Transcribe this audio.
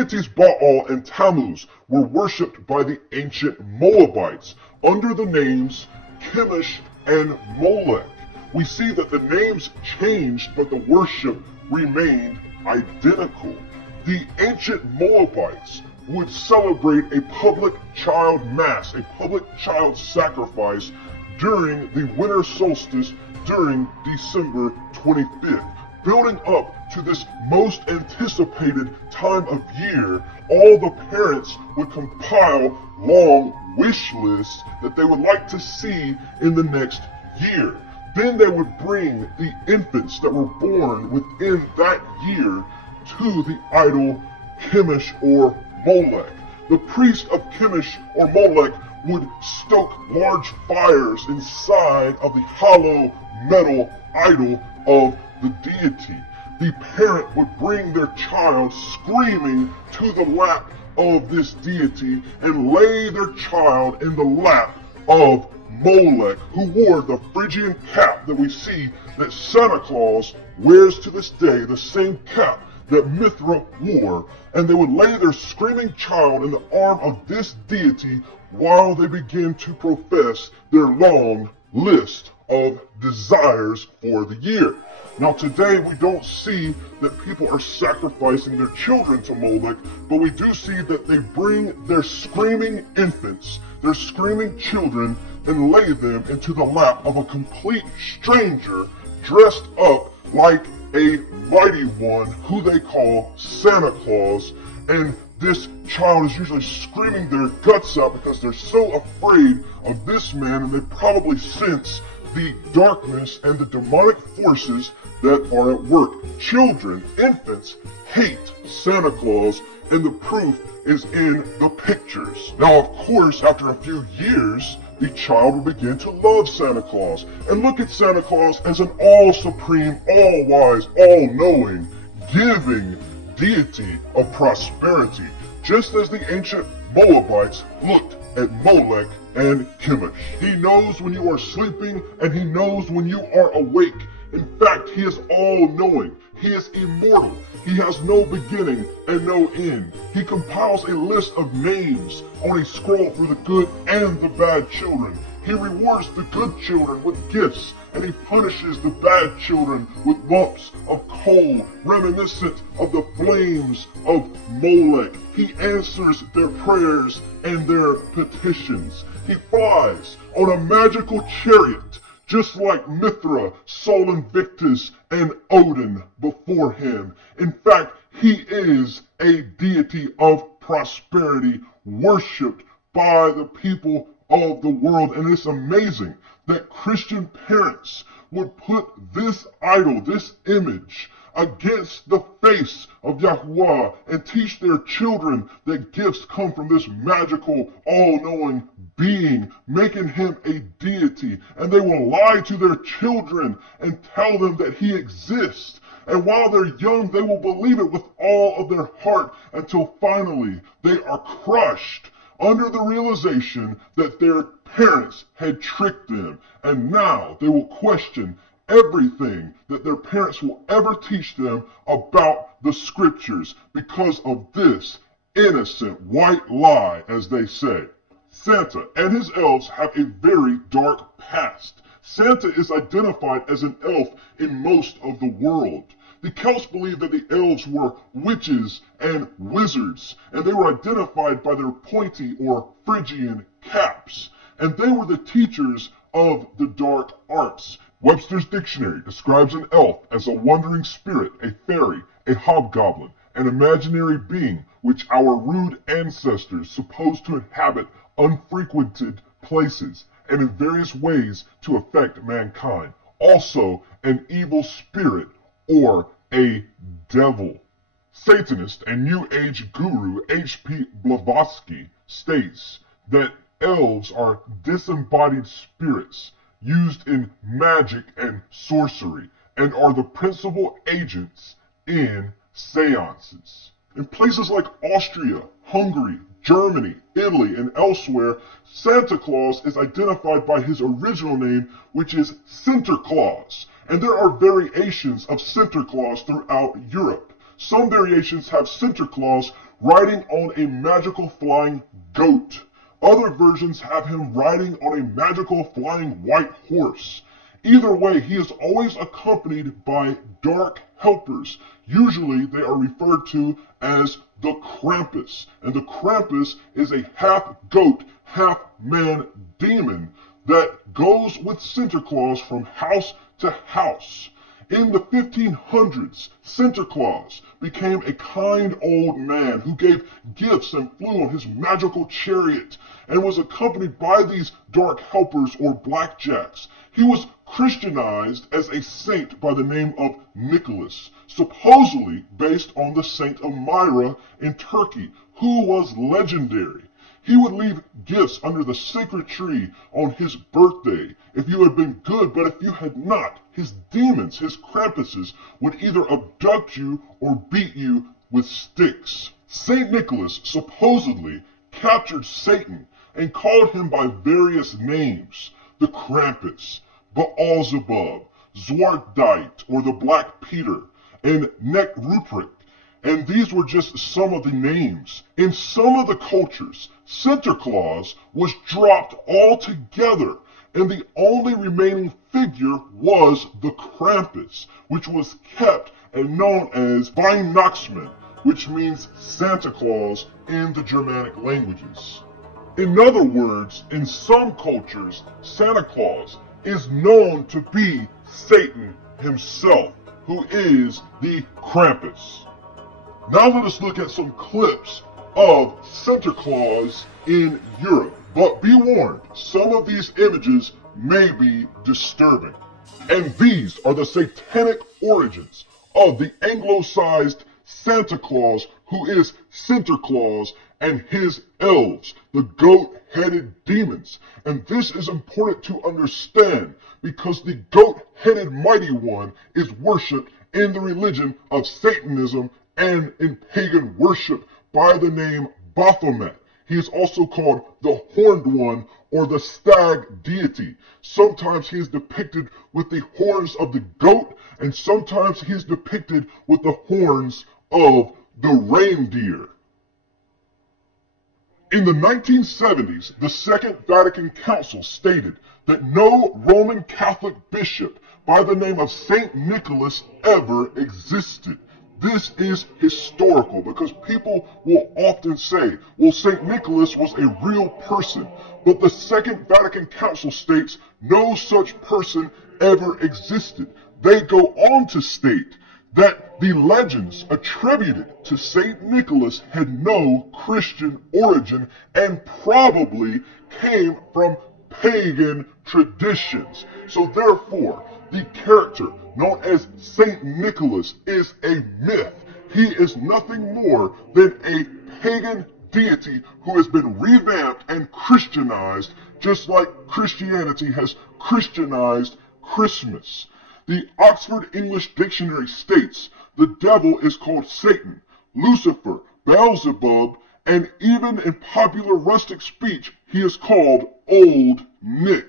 deities Baal and Tammuz were worshipped by the ancient Moabites under the names Chemosh and Molech. We see that the names changed, but the worship remained identical. The ancient Moabites would celebrate a public child mass, a public child sacrifice during the winter solstice during December 25th. Building up to this most anticipated time of year, all the parents would compile long wish lists that they would like to see in the next year. Then they would bring the infants that were born within that year to the idol Chemosh or Molech. The priest of Chemosh or Molech would stoke large fires inside of the hollow metal idol of the deity. The parent would bring their child screaming to the lap of this deity and lay their child in the lap of Molech, who wore the Phrygian cap that we see that Santa Claus wears to this day, the same cap that Mithra wore, and they would lay their screaming child in the arm of this deity while they begin to profess their long list of desires for the year. Now today we don't see that people are sacrificing their children to Molech, but we do see that they bring their screaming infants, their screaming children, and lay them into the lap of a complete stranger dressed up like a mighty one who they call Santa Claus, and this child is usually screaming their guts out because they're so afraid of this man, and they probably sense the darkness and the demonic forces that are at work. Children, infants, hate Santa Claus, and the proof is in the pictures. Now, of course, after a few years, the child will begin to love Santa Claus and look at Santa Claus as an all-supreme, all-wise, all-knowing, giving deity of prosperity, just as the ancient Moabites looked at Molech and Chemosh. He knows when you are sleeping, and he knows when you are awake. In fact, he is all-knowing. He is immortal. He has no beginning and no end. He compiles a list of names on a scroll for the good and the bad children. He rewards the good children with gifts, and he punishes the bad children with lumps of coal reminiscent of the flames of Molech. He answers their prayers and their petitions. He flies on a magical chariot, just like Mithra, Sol Invictus, and Odin before him. In fact, he is a deity of prosperity worshipped by the people of the world. And it's amazing that Christian parents would put this idol, this image, against the face of Yahuwah and teach their children that gifts come from this magical, all-knowing being, making him a deity. And they will lie to their children and tell them that he exists. And while they're young, they will believe it with all of their heart until finally they are crushed under the realization that their parents had tricked them. And now they will question everything that their parents will ever teach them about the scriptures because of this innocent white lie, as they say. Santa and his elves have a very dark past. Santa is identified as an elf in most of the world. The Celts believed that the elves were witches and wizards, and they were identified by their pointy or Phrygian caps. And they were the teachers of the dark arts. Webster's dictionary describes an elf as a wandering spirit, a fairy, a hobgoblin, an imaginary being which our rude ancestors supposed to inhabit unfrequented places and in various ways to affect mankind. Also, an evil spirit or a devil. Satanist and New Age guru H.P. Blavatsky states that elves are disembodied spirits used in magic and sorcery, and are the principal agents in seances. In places like Austria, Hungary, Germany, Italy, and elsewhere, Santa Claus is identified by his original name, which is Sinterklaas, and there are variations of Sinterklaas throughout Europe. Some variations have Sinterklaas riding on a magical flying goat. Other versions have him riding on a magical flying white horse. Either way, he is always accompanied by dark helpers. Usually they are referred to as the Krampus. And the Krampus is a half goat, half man demon that goes with Santa Claus from house to house. In the 1500s, Santa Claus became a kind old man who gave gifts and flew on his magical chariot and was accompanied by these dark helpers or blackjacks. He was Christianized as a saint by the name of Nicholas, supposedly based on the saint of Myra in Turkey, who was legendary. He would leave gifts under the sacred tree on his birthday if you had been good, but if you had not, his demons, his Krampuses, would either abduct you or beat you with sticks. Saint Nicholas supposedly captured Satan and called him by various names: the Krampus, Baalzebub, Zwartdeit, or the Black Peter, and Neck Ruprecht. And these were just some of the names. In some of the cultures, Santa Claus was dropped altogether, and the only remaining figure was the Krampus, which was kept and known as Weihnachtsmann, which means Santa Claus in the Germanic languages. In other words, in some cultures, Santa Claus is known to be Satan himself, who is the Krampus. Now let us look at some clips of Santa Claus in Europe. But be warned, some of these images may be disturbing. And these are the satanic origins of the Anglicized Santa Claus, who is Sinterklaas, and his elves, the goat-headed demons. And this is important to understand because the goat-headed mighty one is worshipped in the religion of Satanism and in pagan worship by the name Baphomet. He is also called the Horned One or the Stag Deity. Sometimes he is depicted with the horns of the goat, and sometimes he is depicted with the horns of the reindeer. In the 1970s, the Second Vatican Council stated that no Roman Catholic bishop by the name of Saint Nicholas ever existed. This is historical because people will often say, well, St. Nicholas was a real person, but the Second Vatican Council states no such person ever existed. They go on to state that the legends attributed to St. Nicholas had no Christian origin and probably came from pagan traditions. So therefore, the character known as Saint Nicholas is a myth. He is nothing more than a pagan deity who has been revamped and Christianized, just like Christianity has Christianized Christmas. The Oxford English Dictionary states the devil is called Satan, Lucifer, Beelzebub, and even in popular rustic speech, he is called Old Nick.